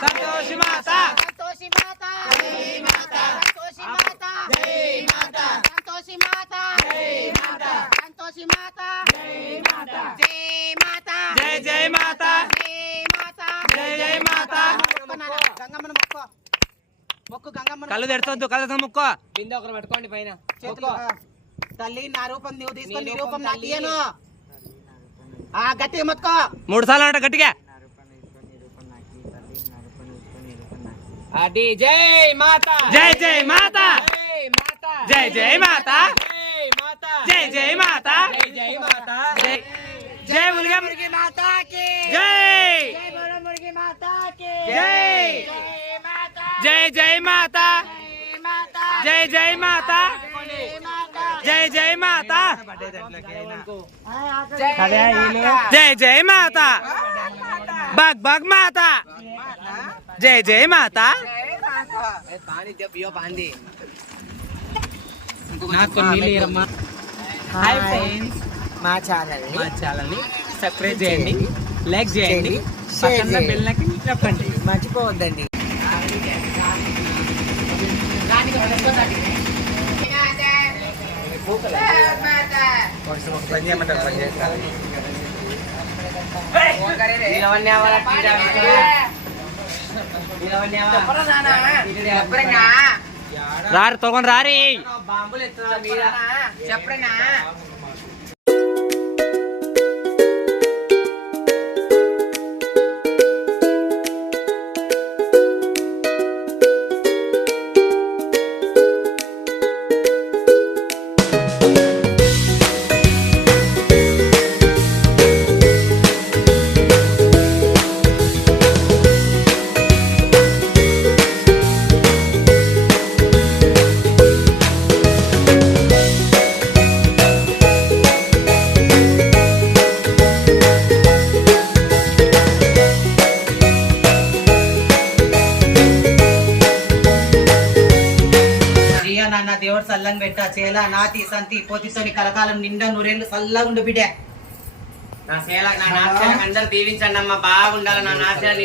సంతోషి మాత సంతోషి మాత జై మాత సంతోషి మాత జై మాత సంతోషి మాత జై మాత సంతోషి మాత జై మాత జై మాత జై జై మాత జై మాత జై జై మాత గంగమ్మను మొక్కు మొక్కు గంగమ్మను కళ్ళు తెరచొద్దు కళ్ళు ముక్కో బిందె ఒకరు పట్టుకోండి పైన చేతులు తల్లి నా రూపం నువ్వు తీసుకొని నీ రూపం నాకు ఇయ్యను గట్టిగా మొత్తుకో 3 సార్లు అంట గట్టిగా అది జై మాత జై జై మాత జై మాత జై జై మాత జై మాత జై జై మాత జై జై మాత జై జై మురుగా మురుగి మాతాకి జై జై బోడ మురుగి మాతాకి జై జై జై మాత జై జై మాత జై జై మాత జై జై మాత బగ్ బగ్ మాత జై జై మాత నాకు నీళ్ళు ఇరమ్మా హాయ్ ఫ్రెండ్స్ మా ఛానల్ని సబ్స్క్రైబ్ చేయండి లైక్ చేయండి పక్కన బెల్ ని నొక్కండి మర్చిపోవద్దండి పని చేయమంటారు పని చేస్తారు రారు తొలగొని రారి బాంబులు ఎత్తున్నా మీద చెప్పరేనా నాన్న దేవుడు సల్లంగా పెట్ట చేల నాతి సంతి పోతితోని కలకాలం నిండా నూరేళ్ళు సల్లగా ఉండు బిడ్డ నా సేల నా నాట్యాలకు అందరూ దీవించండి అమ్మా బాగుండాలి నా నాట్యాలు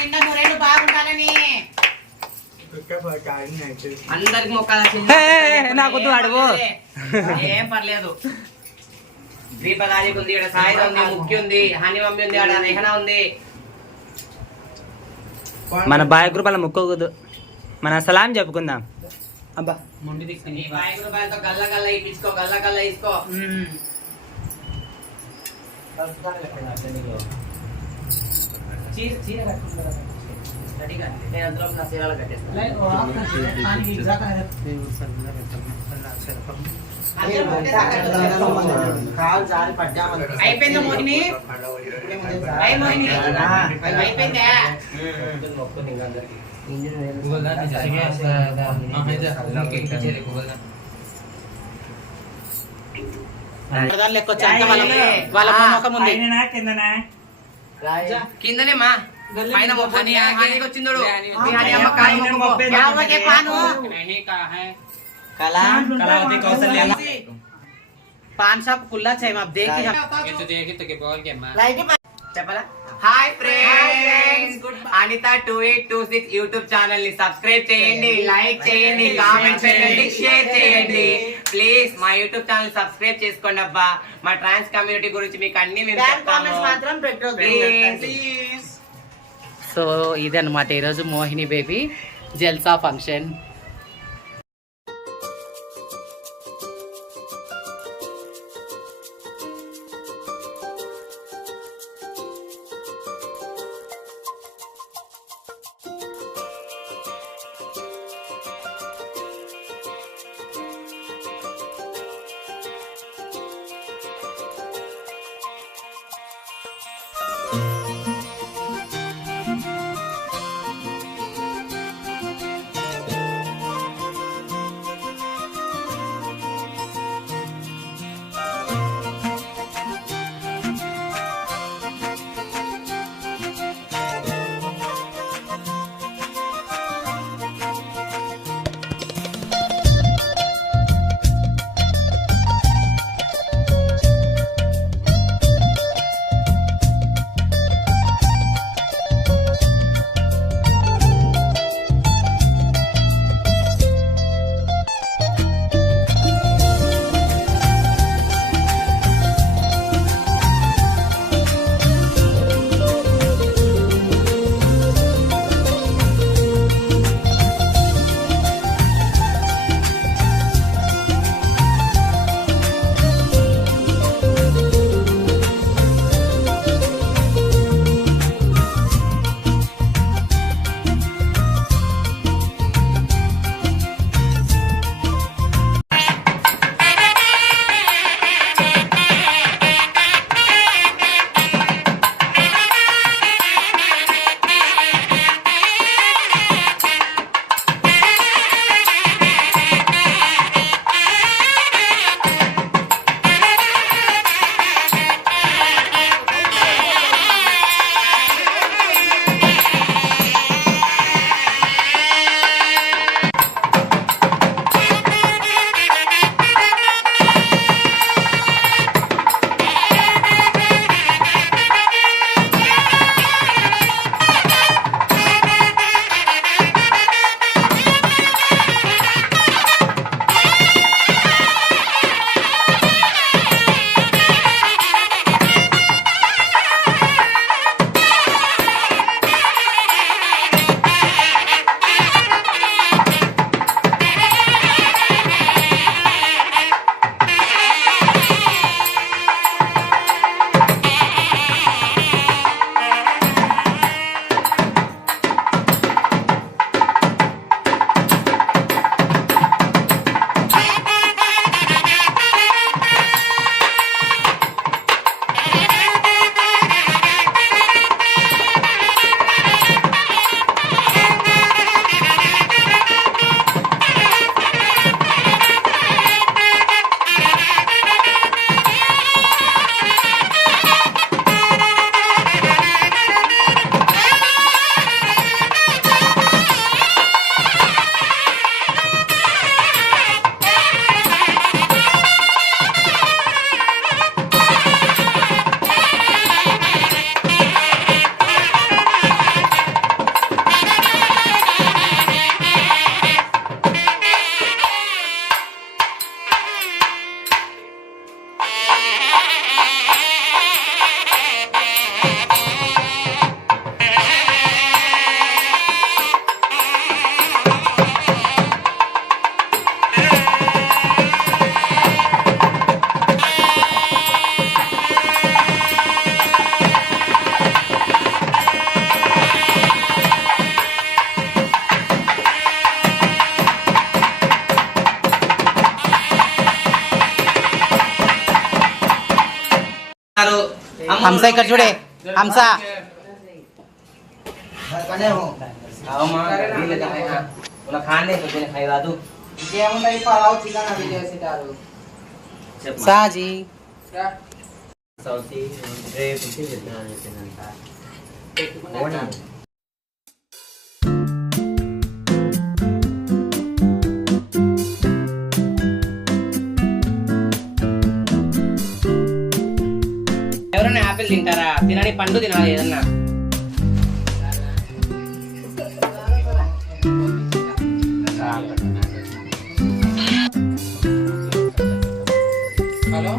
నిండా నూరేళ్ళు బాగుండాలని అందరికి మొక్కాల నాకొద్దు అడుగు ఏం పర్లేదు దీపరాజుకు ఉంది ఇక్కడ సాయిధ ఉంది ముఖ్య ఉంది హని మమ్మీ ఉంది ఆడ రేహన ఉంది మన బాయ్ గ్రూపాల ముక్కోకూడదు మన సలాం చెప్పుకుందాం అబ్బా ముందు తీసుకుని 5 రూపాయలతో గల్ల గల్ల ఇప్పించుకో గల్ల గల్ల ఇసుకో చీర రెడీగా నేను అందులో నా చీరలు కట్టేస్తాను అయిపోయిందా మోహిని అయిపోయిందా వాళ్ళ మొఖం ఉంది కిందనే మా పైన వచ్చిందో पान साहब खुला चाहिए आप देख చెప్పాలా hi friends Anitha 2826 YouTube channel ని సబ్స్క్రైబ్ చేయండి లైక్ చేయండి కామెంట్ చేయండి షేర్ చేయండి ప్లీజ్ మా యూట్యూబ్ ఛానల్ సబ్స్క్రైబ్ చేసుకోండి అబ్బా మా ట్రాన్స్ కమ్యూనిటీ గురించి మీకు అన్ని మేము చెప్తాము సో ఇది అన్నమాట ఈరోజు మోహిని బేబీ జల్సా ఫంక్షన్ హంస ఇక్కడ చూడే హంస సాజీ ఎవరైనా యాపిల్ తింటారా? తినని పండు తినాలి ఏదన్నా. హలో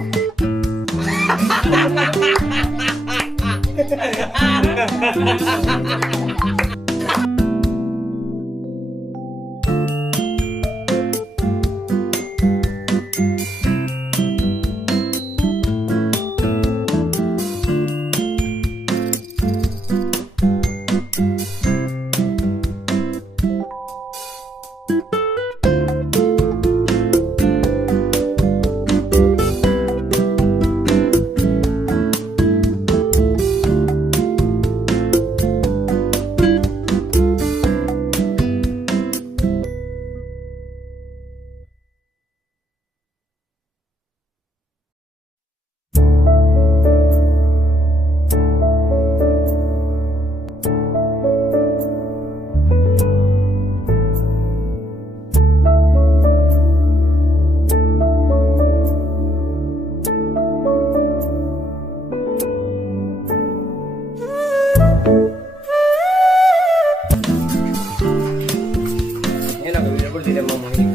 నేను ఒక వీడియో కూడా తీయలేమో మనకి.